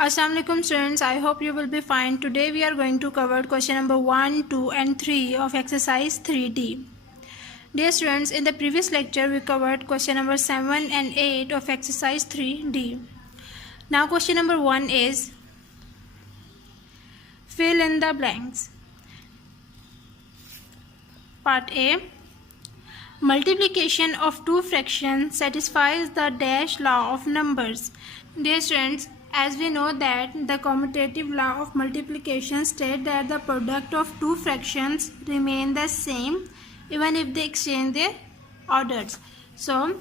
Assalamualaikum students, I hope you will be fine. Today we are going to cover question number 1, 2 and 3 of exercise 3D. Dear students, in the previous lecture we covered question number 7 and 8 of exercise 3D. Now question number 1 is fill in the blanks. Part A. Multiplication of two fractions satisfies the dash law of numbers. Dear students, as we know that the commutative law of multiplication states that the product of two fractions remain the same even if they exchange their orders. So,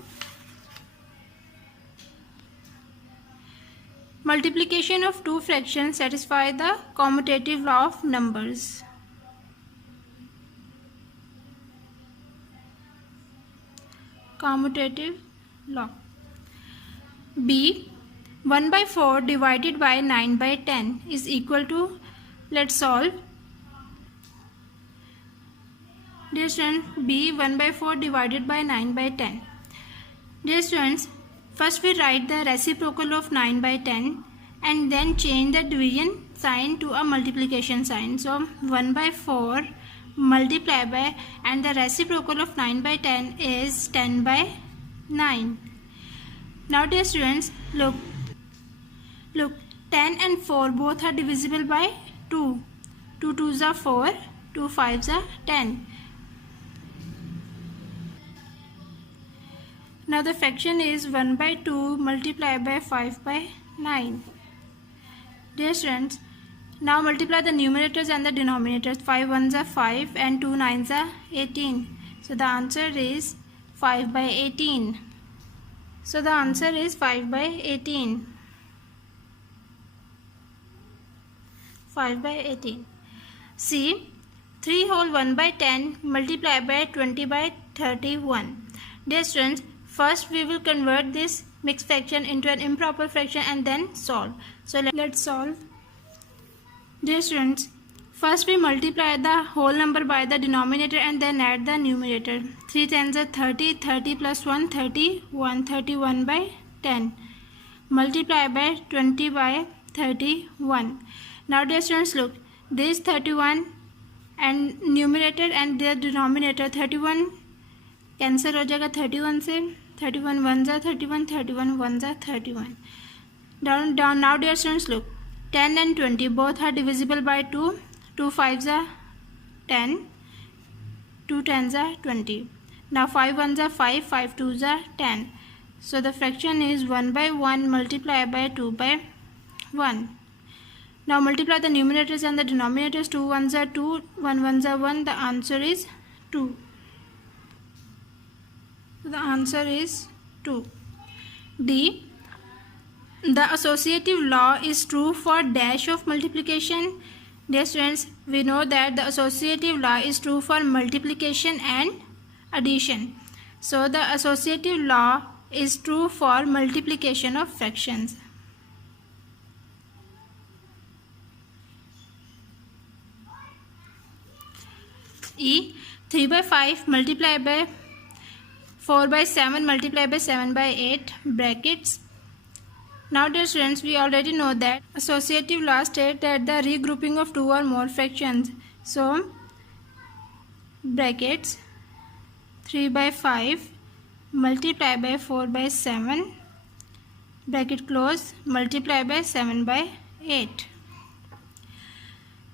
multiplication of two fractions satisfy the commutative law of numbers. Commutative law. B. 1 by 4 divided by 9 by 10 is equal to, let's solve. Dear students, B 1 by 4 divided by 9 by 10. Dear students, first we write the reciprocal of 9 by 10 and then change the division sign to a multiplication sign. So 1 by 4 multiply by, and the reciprocal of 9 by 10 is 10 by 9. Now dear students, look, 10 and 4 both are divisible by 2. 2 2s are 4, 2 5s are 10. Now the fraction is 1 by 2 multiplied by 5 by 9. Dear students, now multiply the numerators and the denominators. 5 1s are 5 and 2 9s are 18. So the answer is 5 by 18. So the answer is 5 by 18. 5 by 18. C. 3 whole 1 by 10 multiplied by 20 by 31. Dear students, first we will convert this mixed fraction into an improper fraction and then solve. So let's solve. Dear students, first we multiply the whole number by the denominator and then add the numerator. 3 10s are 30, 30 plus 1, 31, 31 by 10. Multiply by 20 by 31. Now dear students, look, this 31 and numerator and their denominator 31 cancel हो जाएगा 31 से. 31 1s are 31, 31 1s are 31. Down now dear students, look, 10 and 20 both are divisible by 2. 2 5s are 10, 2 10s are 20. Now 5 1s are 5, 5 2s are 10. So the fraction is 1 by 1 multiplied by 2 by 1. Now multiply the numerators and the denominators. 2 1s are 2, 1 1s are 1. The answer is 2. The answer is 2. D. The associative law is true for dash of multiplication. Dear students, we know that the associative law is true for multiplication and addition. So the associative law is true for multiplication of fractions. E. 3 by 5 multiplied by 4 by 7 multiplied by 7 by 8 brackets. Now dear students, we already know that associative law states that the regrouping of two or more fractions. So brackets 3 by 5 multiplied by 4 by 7 bracket close multiplied by 7 by 8.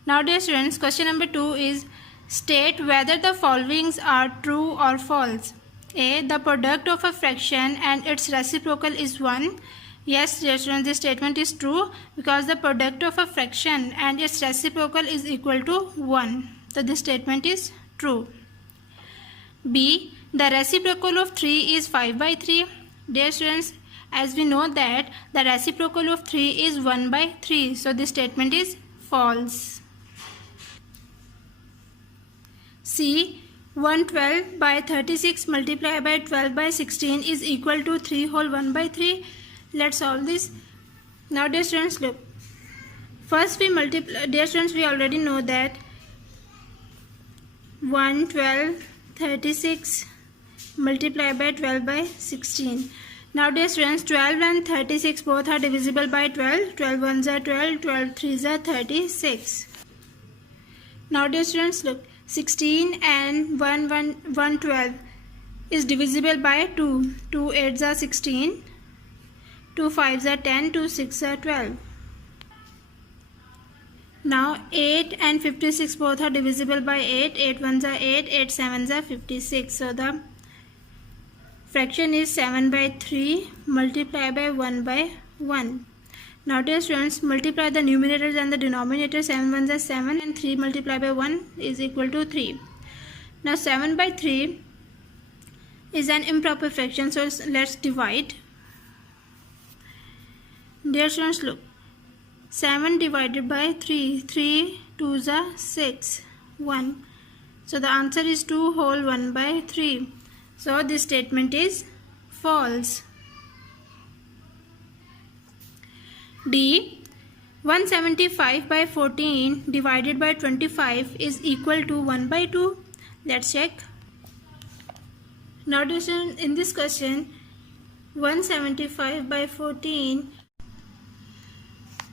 Now dear students, question number 2 is state whether the followings are true or false. A. The product of a fraction and its reciprocal is 1. Yes, dear students, this statement is true because the product of a fraction and its reciprocal is equal to 1. So this statement is true. B. The reciprocal of 3 is 5 by 3. Dear students, as we know that the reciprocal of 3 is 1 by 3. So this statement is false. C. 112 by 36 multiplied by 12 by 16 is equal to 3 whole 1 by 3. Let's solve this. Now dear students, look, first we multiply. Dear students, we already know that 112 36 multiplied by 12 by 16. Now dear students, 12 and 36 both are divisible by 12. 12 ones are 12, 12 threes are 36. Now dear students, look, 16 and 112 is divisible by 2. 2 8s are 16, 2 5s are 10, 2 6s are 12. Now 8 and 56 both are divisible by 8. 8 ones are 8, 8 7s are 56. So the fraction is 7 by 3 multiplied by 1 by 1. Now dear students, multiply the numerators and the denominators. 7 ones are 7 and 3 multiplied by 1 is equal to 3. Now 7 by 3 is an improper fraction, so let's divide. Dear students, look, 7 divided by 3, 3 2s are 6, 1. So the answer is 2 whole 1 by 3. So this statement is false. D. 175 by 14 divided by 25 is equal to 1 by 2. Let's check. Now in this question, 175 by 14.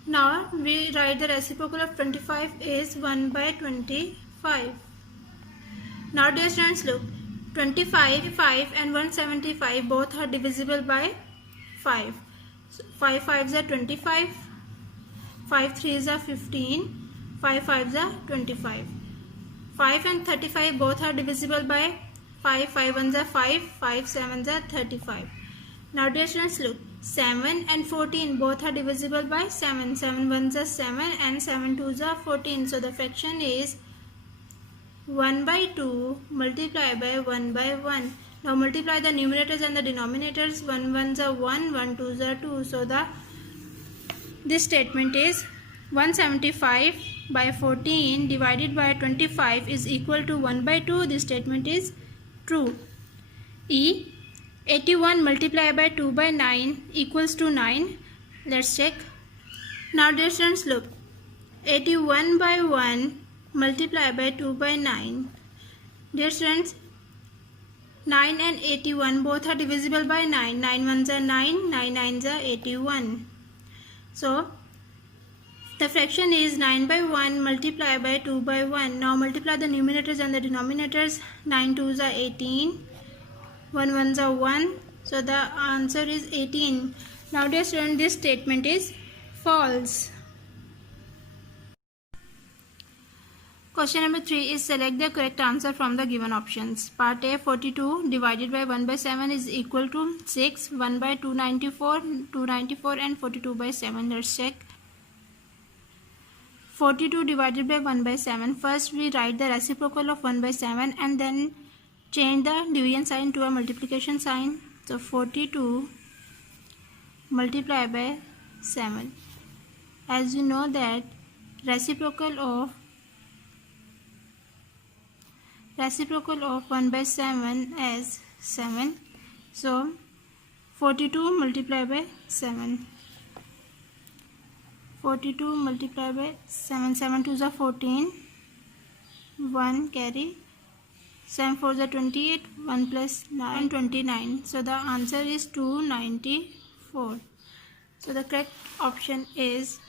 Now we write the reciprocal of 25 is 1 by 25. Now dear students, look, 25 and 175 both are divisible by 5. So 5 5s are 25, 5 3s are 15, 5 5s are 25. 5 and 35 both are divisible by 5. 5 1s are 5, 5 7s are 35. Now dear students, look, 7 and 14 both are divisible by 7. 7 1s are 7 and 7 2s are 14. So the fraction is 1 by 2 multiplied by 1 by 1. Now multiply the numerators and the denominators. 1 1s are 1, 1 2s are 2. So this statement is 175 by 14 divided by 25 is equal to 1 by 2. This statement is true. E. 81 multiplied by 2 by 9 equals to 9. Let's check. Now dear students, look, 81 by 1 multiplied by 2 by 9. Dear students, 9 and 81 both are divisible by 9. 9 ones are 9, 9 nines are 81. So the fraction is 9 by 1 multiplied by 2 by 1. Now multiply the numerators and the denominators. 9 2s are 18, 1 1s are 1. So the answer is 18. Now dear students, this statement is false. Question number 3 is select the correct answer from the given options. Part A, 42 divided by 1 by 7 is equal to 6. 1 by 294, 294 and 42 by 7. Let's check. 42 divided by 1 by 7. First we write the reciprocal of 1 by 7 and then change the division sign to a multiplication sign. So 42 multiplied by 7. As you know that reciprocal of 1 by 7 is 7. So 42 multiplied by 7. 42 multiplied by 7. 7 2s are 14. 1 carry. 7 4s are 28. 1 plus 9 29. So the answer is 294. So the correct option is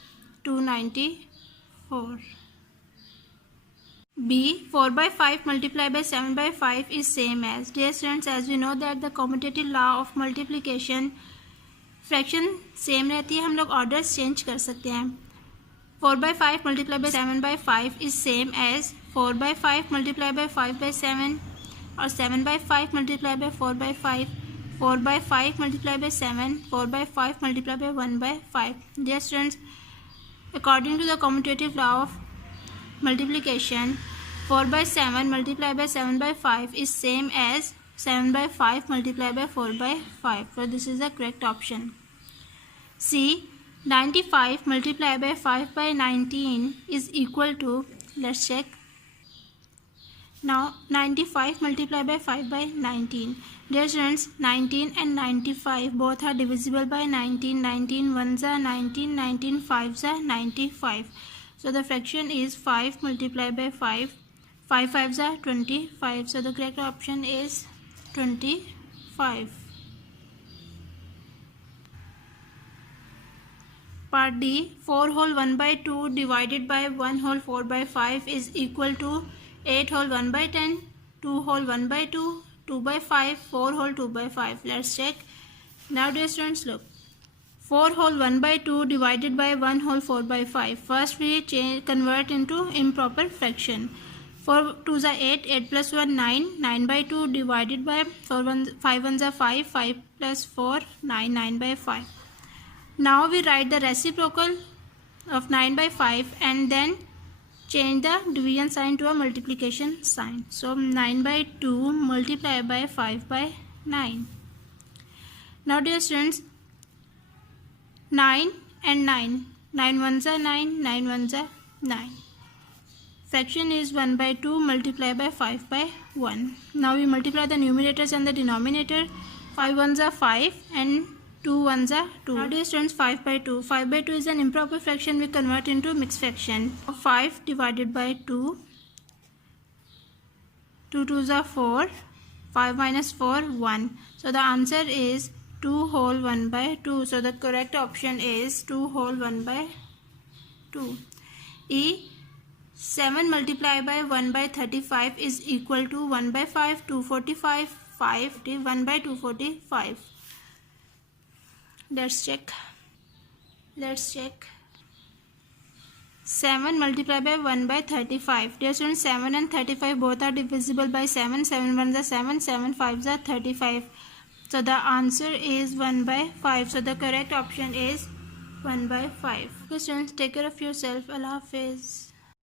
294. B. 4 by 5 multiplied by 7 by 5 is same as. Dear students, as we know that the commutative law of multiplication fraction same रहती है, हम लोग orders change कर सकते हैं. 4 by 5 multiplied by 7 by 5 is same as 4 by 5 multiplied by 5 by 7 और 7 by 5 multiplied by 4 by 5. 4 by 5 multiplied by 7, 4 by 5 multiplied by 1 by 5. Dear students, according to the commutative law of multiplication, 4 by 7 multiplied by 7 by 5 is same as 7 by 5 multiplied by 4 by 5. So this is the correct option. C. 95 multiplied by 5 by 19 is equal to, let's check. Now 95 multiplied by 5 by 19. Dear students, 19 and 95 both are divisible by 19. 19 ones are 19, 19 fives are 95. So the fraction is 5 multiplied by 5. 5 fives are 25. So the correct option is 25. Part D, 4 whole 1 by 2 divided by 1 whole 4 by 5 is equal to 8 whole 1 by 10, 2 whole 1 by 2, 2 by 5, 4 whole 2 by 5. Let's check. Now dear students, look. 4 whole 1 by 2 divided by 1 whole 4 by 5. First we convert into improper fraction. 4 2s are 8, 8 plus 1 9, 9 by 2 divided by 5 1s are 5, 5 plus 4 9, 9 by 5. Now we write the reciprocal of 9 by 5 and then change the division sign to a multiplication sign. So 9 by 2 multiplied by 5 by 9. Now dear students, 9 and 9. 9 ones are 9, 9 ones are 9. Fraction is 1 by 2 multiplied by 5 by 1. Now we multiply the numerators and the denominator. 5 ones are 5 and 2 ones are 2. Now dear students, 5 by 2. 5 by 2 is an improper fraction. We convert into mixed fraction. 5 divided by 2. 2 2s are 4. 5 minus 4, 1. So the answer is 2 whole 1 by 2. So the correct option is 2 whole 1 by 2. E. 7 multiplied by 1 by 35 is equal to 1 by 5, 245, 5, 1 by 245. Let's check. 7 multiplied by 1 by 35. Dear students, 7 and 35 both are divisible by 7. 7 ones are 7, 7 5s are 35. So the answer is 1 by 5. So the correct option is 1 by 5. Okay students, take care of yourself. Allah Hafiz.